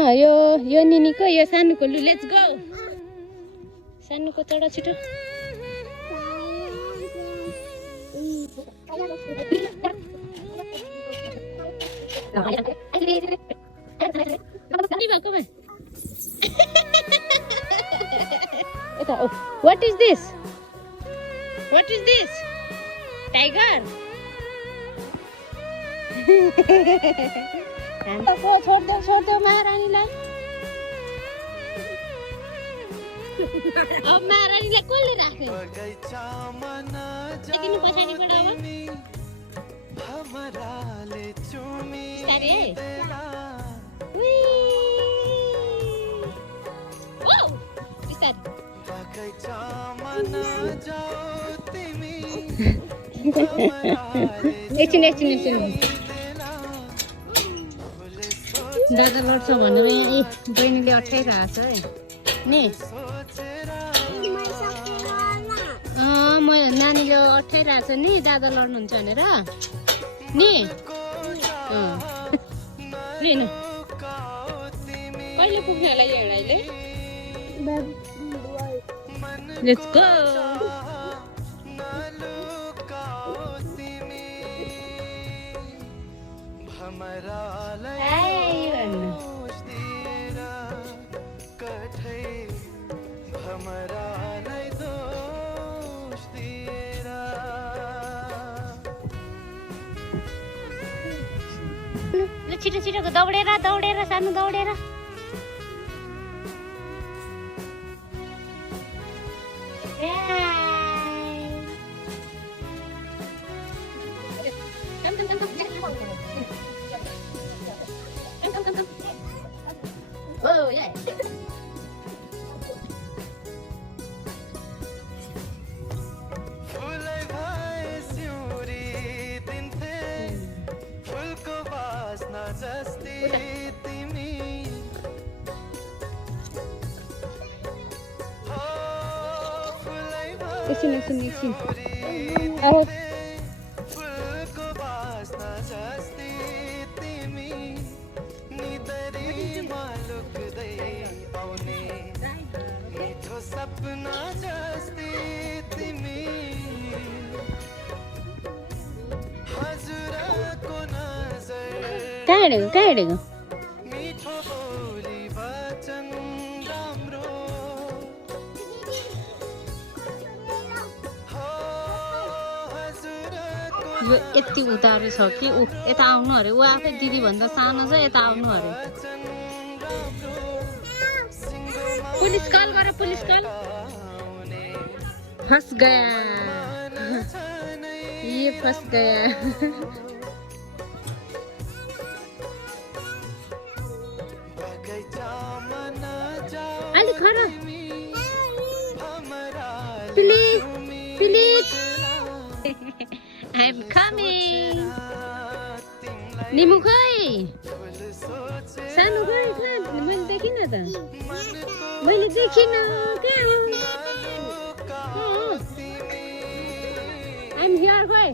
यो निनीको यो सानुको लु लेट्स गो सानुको चढा छिटो What is this? What is this? Tiger? छोड़ दो महारानीलाई अब महारानीलाई कसले राख्यो यति पछाडिबाट अब बिस्तारै है एकछिन दादा लड्छ भनेर बहिनीले अठाइरहेको छ है नि म नानीले अठाइरहेको छ नि दादा लड्नुहुन्छ भनेर नि लिनु कहिले पुग्ने होला यो हेडाइले लेट्स गो छिटो दौडेर सानो दौडेर एकछिन कहाँ हिँडेको यो यति उतारो छ कि ऊ यता आउनु अरे ऊ आफै दिदी भन्दा सानो छ यता आउनु अरे पुलिस कल फंस गया ये फंस गया अलि खरा प्लिज I'm coming. निमु खोइ सानो खोइ मैले देखिनँ त मैले देखिनँ कहाँ हो I'm here खोइ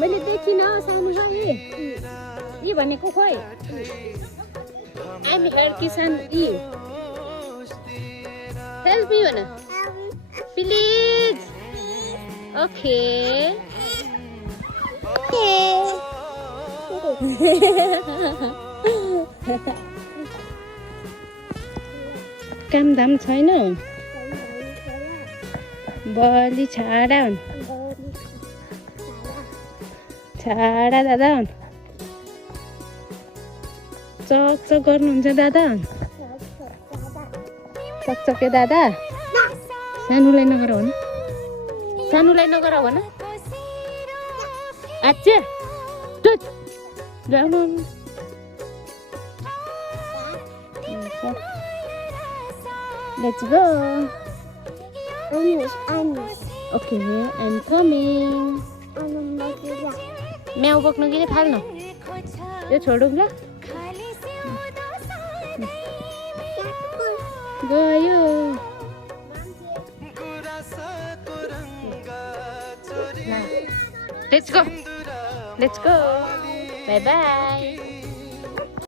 मैले देखिनँ सानो खोइ यी भनेको खोइ I'm here कि सानो यी Help me हो न Please Okay. काम धाम छैन बलि छाडा दादा चक गर्नुहुन्छ दादा सक्यो दादा सानोलाई नगर हो न सानोलाई नगर भन अच्छा Let's go. Okay, I'm coming. म्याउ बोक्नु कि फाल्नु यो छोडौँ ल गयो Let's go. Bye bye.